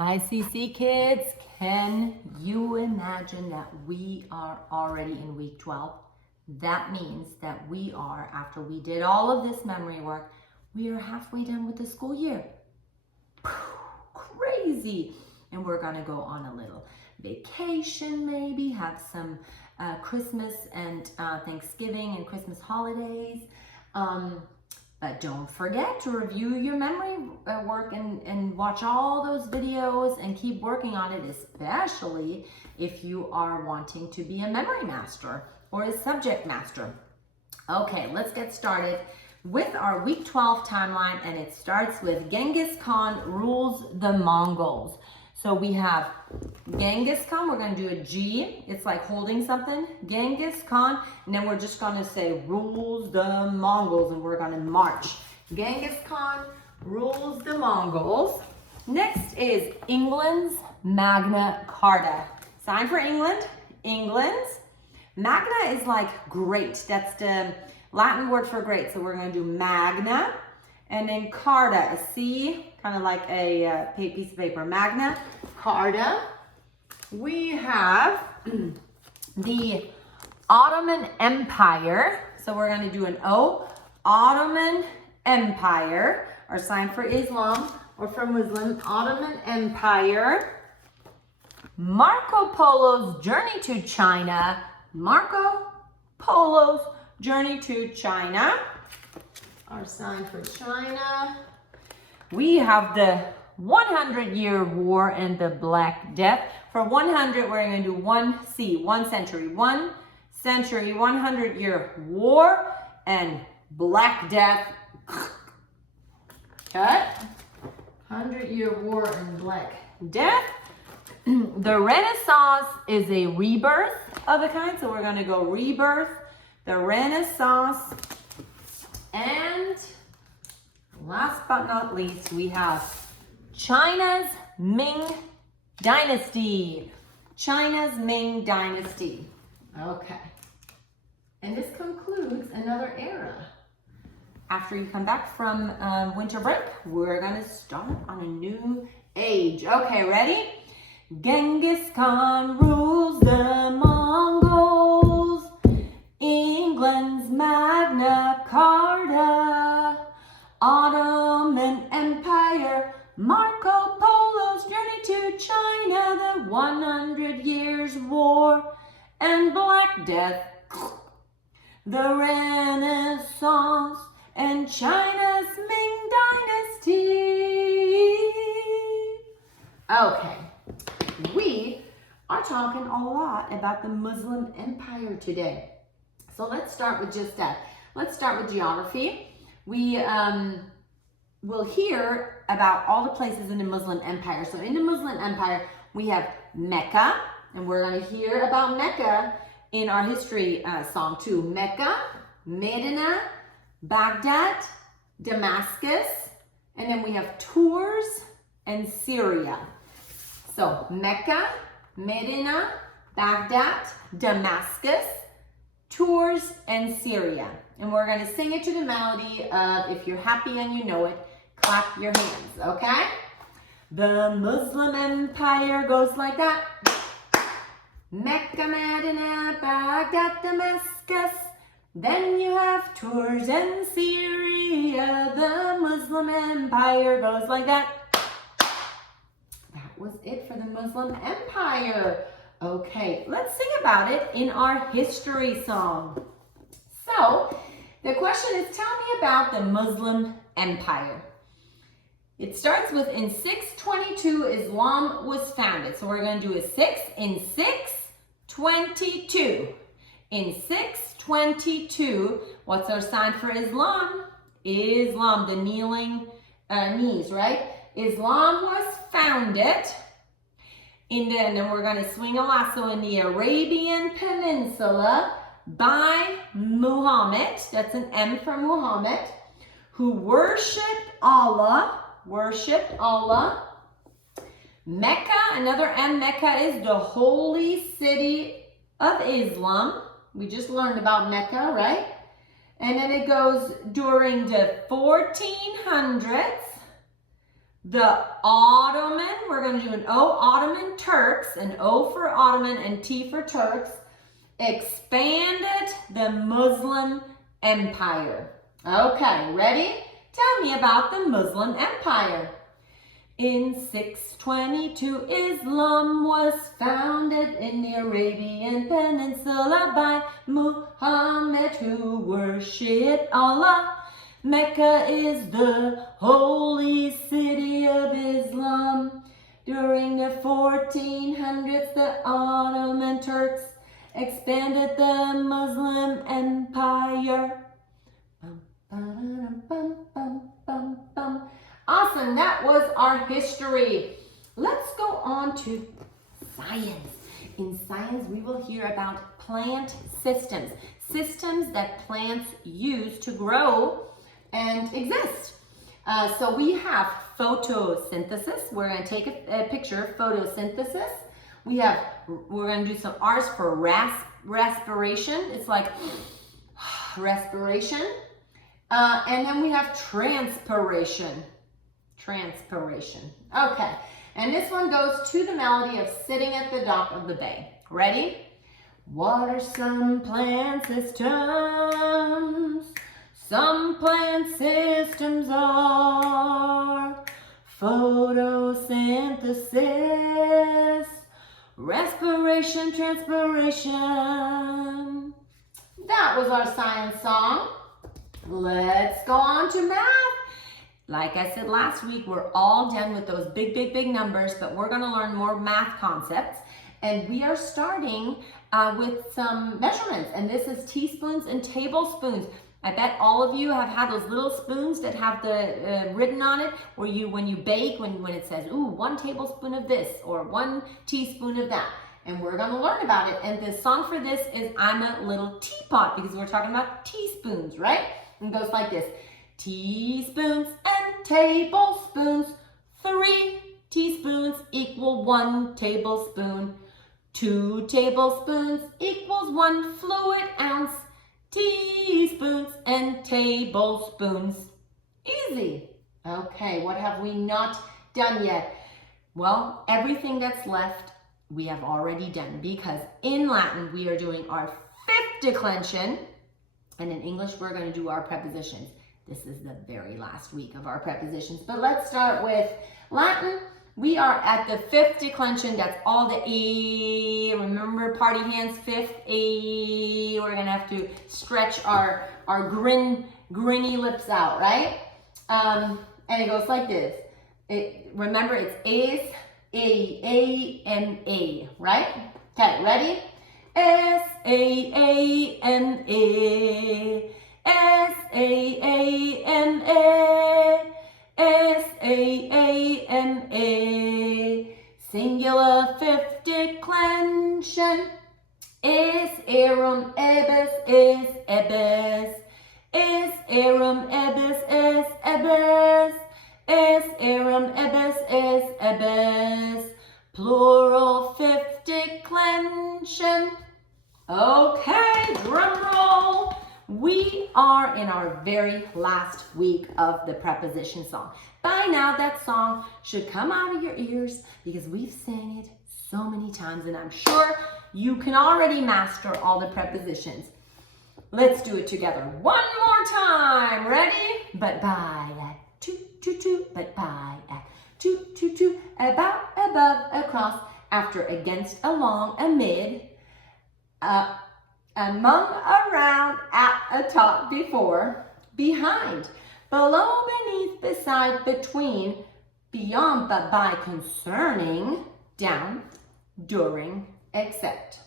Hi, CC kids. Can you imagine that we are already in week 12? That means that we are, after we did all of this memory work, we are halfway done with the school year. Crazy. And we're going to go on a little vacation, maybe have some Christmas and Thanksgiving and Christmas holidays. But don't forget to review your memory work and watch all those videos and keep working on it, especially if you are wanting to be a memory master or a subject master. Okay, let's get started with our week 12 timeline, and it starts with Genghis Khan rules the Mongols. So we have Genghis Khan, we're going to do a G, it's like holding something, Genghis Khan, and then we're just going to say rules the Mongols, and we're going to march. Genghis Khan rules the Mongols. Next is England's Magna Carta. Sign for England, England's. Magna is like great, that's the Latin word for great, so we're going to do Magna. And then Carta, a C, kind of like a piece of paper. Magna Carta. We have the Ottoman Empire. So we're going to do an O. Ottoman Empire, or sign for Islam or for Muslim. Ottoman Empire. Marco Polo's journey to China. Marco Polo's journey to China. Our sign for China. We have the 100-year war and the Black Death. For 100, we're going to do 1C, 1 century. 1 century, 100-year war and Black Death. Okay. 100-year war and Black Death. The Renaissance is a rebirth of a kind, so we're going to go rebirth, the Renaissance. And last but not least, we have China's Ming Dynasty. China's Ming Dynasty. Okay. And this concludes another era. After you come back from winter break, we're going to start on a new age. Okay, ready? Genghis Khan rules the Mongols. England's Magna Carta, Ottoman Empire, Marco Polo's journey to China, the 100 Years' War, and Black Death, the Renaissance, and China's Ming Dynasty. Okay, we are talking a lot about the Muslim Empire today. So let's start with just that. Let's start with geography. We will hear about all the places in the Muslim Empire. So in the Muslim Empire, we have Mecca, and we're going to hear about Mecca in our history song too. Mecca, Medina, Baghdad, Damascus, and then we have Tours and Syria. So Mecca, Medina, Baghdad, Damascus, Tours, and Syria. And we're going to sing it to the melody of, if you're happy and you know it, clap your hands, okay? The Muslim Empire goes like that. Mecca, Medina, Baghdad, Damascus. Then you have Tours and Syria. The Muslim Empire goes like that. That was it for the Muslim Empire. Okay, let's sing about it in our history song. So, the question is, tell me about the Muslim Empire. It starts with, in 622, Islam was founded. So we're going to do a 6 in 622. In 622, what's our sign for Islam? Islam, the kneeling knees, right? Islam was founded. And then we're going to swing a lasso in the Arabian Peninsula by Muhammad, that's an M for Muhammad, who worshipped Allah. Mecca, another M, Mecca is the holy city of Islam. We just learned about Mecca, right? And then it goes during the 1400s, the Ottoman, we're we're going to do an O, Ottoman Turks, an O for Ottoman and T for Turks, expanded the Muslim Empire. Okay, ready? Tell me about the Muslim Empire. In 622, Islam was founded in the Arabian Peninsula by Muhammad, who worshipped Allah. Mecca is the holy city of Islam. During the 1400s, the Ottoman Turks expanded the Muslim Empire. Awesome, that was our history. Let's go on to science. In science, we will hear about plant systems, systems that plants use to grow and exist. So we have photosynthesis. We're going to take a picture of photosynthesis. We're going to do some R's for respiration. It's like respiration. And then we have transpiration. Transpiration. Okay. And this one goes to the melody of Sitting at the Dock of the Bay. Ready? What are some plant systems? Some plant systems are photosynthesis, respiration, transpiration. That was our science song. Let's go on to math. Like I said last week, we're all done with those big, big, big numbers, but we're going to learn more math concepts. And we are starting with some measurements. And this is teaspoons and tablespoons. I bet all of you have had those little spoons that have the written on it, where when you bake, when it says, ooh, 1 tablespoon of this or 1 teaspoon of that. And we're going to learn about it. And the song for this is I'm a Little Teapot, because we're talking about teaspoons, right? And it goes like this. Teaspoons and tablespoons, 3 teaspoons equal 1 tablespoon. 2 tablespoons equals 1 fluid ounce. Teaspoons and tablespoons. Easy. Okay, what have we not done yet? Well, everything that's left we have already done, because in Latin we are doing our 5th declension, and in English we're going to do our prepositions. This is the very last week of our prepositions, but let's start with Latin. We are at the 5th declension. That's all the E. Remember, party hands, 5th E. We're gonna have to stretch our grinny lips out, right? And it goes like this. Remember, it's A's, A-M-A, right? Okay, ready? S-A-A-M-A, S-A-A-M-A. S-A-A-M-A, singular 5th declension. Is erum ebis, is ebis. Is erum ebis, is ebis. Is erum ebis, is ebis. Plural 5th declension. Okay, drum roll. We are in our very last week of the preposition song. By now, that song should come out of your ears, because we've sang it so many times, and I'm sure you can already master all the prepositions. Let's do it together one more time. Ready? But by, at, toot, toot, toot. But by, at, toot, toot, toot. About, above, across, after, against, along, amid, among, around, at, atop, before, behind, below, beneath, beside, between, beyond, but by, concerning, down, during, except.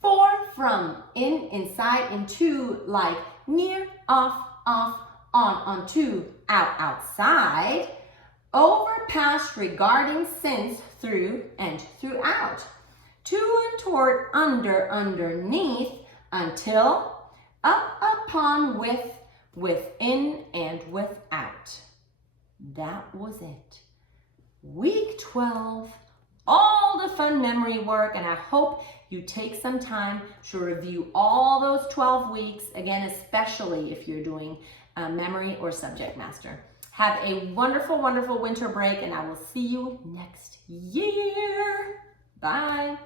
For, from, in, inside, into, like, near, off, on, onto, out, outside, over, past, regarding, since, through, and throughout. To and toward, under, underneath, until, up, upon, with, within, and without. That was it. Week 12, all the fun memory work, and I hope you take some time to review all those 12 weeks, again, especially if you're doing memory or subject master. Have a wonderful, wonderful winter break, and I will see you next year. Bye.